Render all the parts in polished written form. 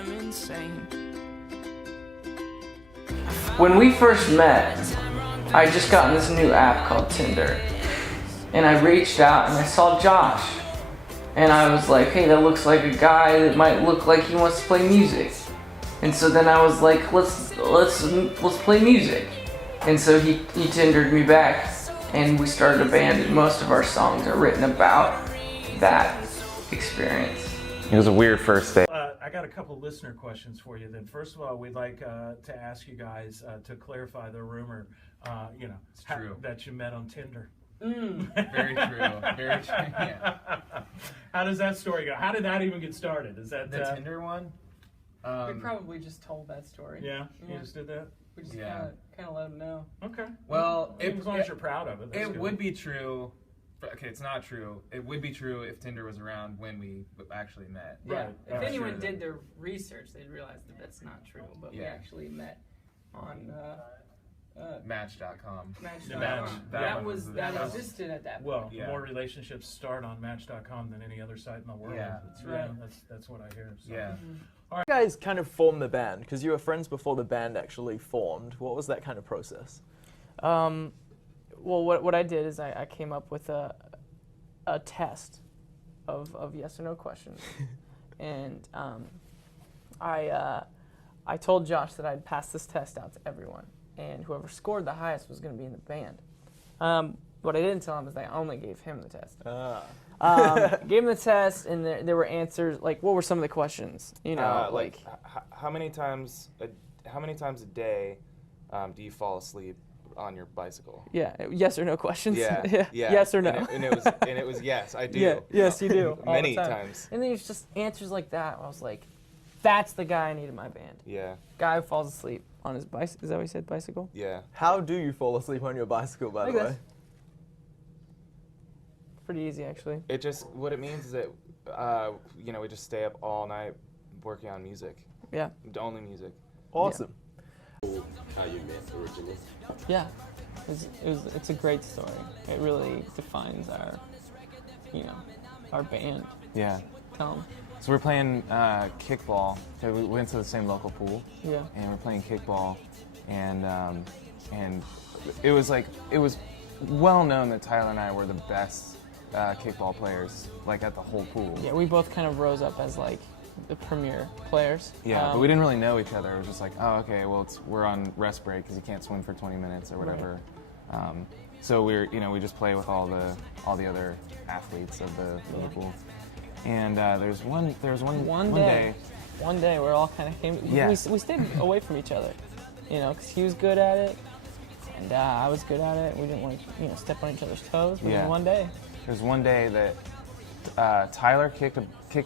am insane. When we first met, I just gotten this new app called Tinder. And I reached out and I saw Josh. And I was like, hey, that looks like a guy that might look like he wants to play music. And so then I was like, let's play music. And so he Tindered me back and we started a band, and most of our songs are written about that experience. It was a weird first day. I got a couple listener questions for you then. First of all, we'd like to ask you guys to clarify the rumor, It's true. that you met on Tinder. Very true. Very true. Yeah. How does that story go? How did that even get started? Is that The Tinder one? We probably just told that story. Yeah, you just did that. We just Yeah. kind of let them know. Okay. Well, as long as you're proud of it. That's It good. would be true. Okay, it's not true. It would be true if Tinder was around when we actually met. Yeah. Right. If That's anyone true. did their research, they'd realize that that's not true. But we Yeah. actually met on Match.com. Match.com. Match. That was- existed at that point. Well, Yeah. more relationships start on Match.com than any other site in the world. Yeah. That's right. That's what I hear. So. Yeah. You guys kind of formed the band because you were friends before the band actually formed. What was that kind of process? Well, what I did is I came up with a test of yes or no questions, and I told Josh that I'd pass this test out to everyone, and whoever scored the highest was going to be in the band. What I didn't tell him is that I only gave him the test. Gave him the test, and there were answers. Like, what were some of the questions? You know, How many times a day do you fall asleep on your bicycle? yeah, yes or no questions. Yeah. Yes or no. And it was yes, I do. Yeah, yes, you do. all the Many time. times. And then there's just answers like that. Where I was like, that's the guy I need in my band. Yeah. Guy who falls asleep on his bicycle. Is that what he said? Bicycle? Yeah. How do you fall asleep on your bicycle, by Like the way? this. Pretty easy, actually. It just what it means is that we just stay up all night working on music. Yeah. Only music. Awesome. How you met originally? Yeah. It's a great story. It really defines our band. Yeah. Tell 'em. So we're playing kickball. So we went to the same local pool. Yeah. And we're playing kickball, and it was well known that Tyler and I were the best kickball players, like at the whole pool. Yeah, we both kind of rose up as like the premier players. Yeah, but we didn't really know each other. It was just like, oh, okay, well, we're on rest break because you can't swim for 20 minutes or whatever. So we just play with all the other athletes of the pool. And there was one day. One day we're all kind of came. Yeah. We stayed away from each other, because he was good at it, and I was good at it. We didn't want to step on each other's toes. But Yeah. then one day. There was one day that Tyler kicked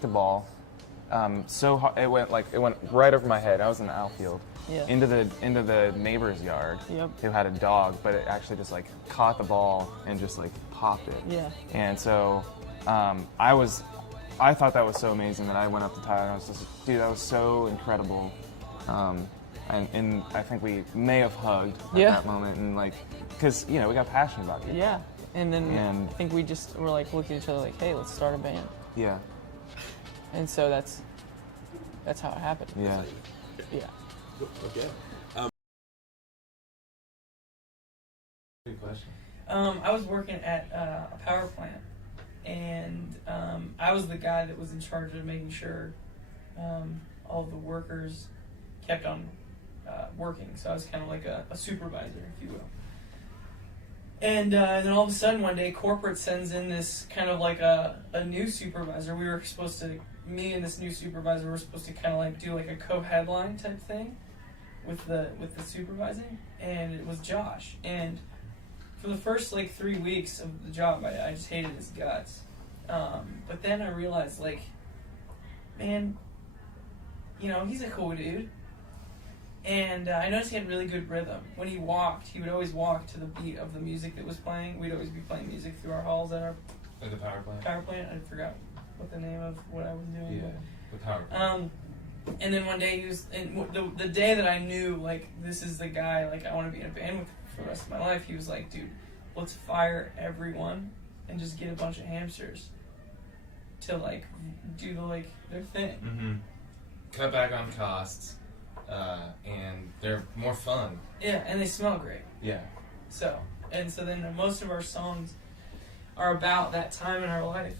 a ball so hard it went right over my head. I was in the outfield. Yeah. Into the neighbor's yard. Yep. Who had a dog, but it actually just like caught the ball and just like popped it. Yeah. And so I thought that was so amazing that I went up to Tyler and I was just, dude, that was so incredible. And I think we may have hugged at that moment, and because we got passionate about it. Yeah. And then I think we just were like looking at each other like, hey, let's start a band. Yeah. And so that's how it happened. Yeah. Yeah. Okay. Good question. I was working at a power plant, and I was the guy that was in charge of making sure all of the workers kept on working. So I was kind of like a supervisor, if you will. And then all of a sudden one day, corporate sends in this kind of like a new supervisor. We were supposed to, me and this new supervisor were supposed to kind of like do like a co-headline type thing with the supervising, and it was Josh. And for the first 3 weeks of the job, I just hated his guts. But then I realized, man, he's a cool dude. And I noticed he had really good rhythm. When he walked, he would always walk to the beat of the music that was playing. We'd always be playing music through our halls at our The power plant. power plant. I forgot what the name of what I was doing. Yeah. The power But, and then one day he was, and the day that I knew, this is the guy, I want to be in a band with for the rest of my life, he was like, dude, let's fire everyone and just get a bunch of hamsters to, do their thing. Mm-hmm. cut back on costs, and they're more fun. Yeah, and they smell great. Yeah. So then most of our songs are about that time in our life.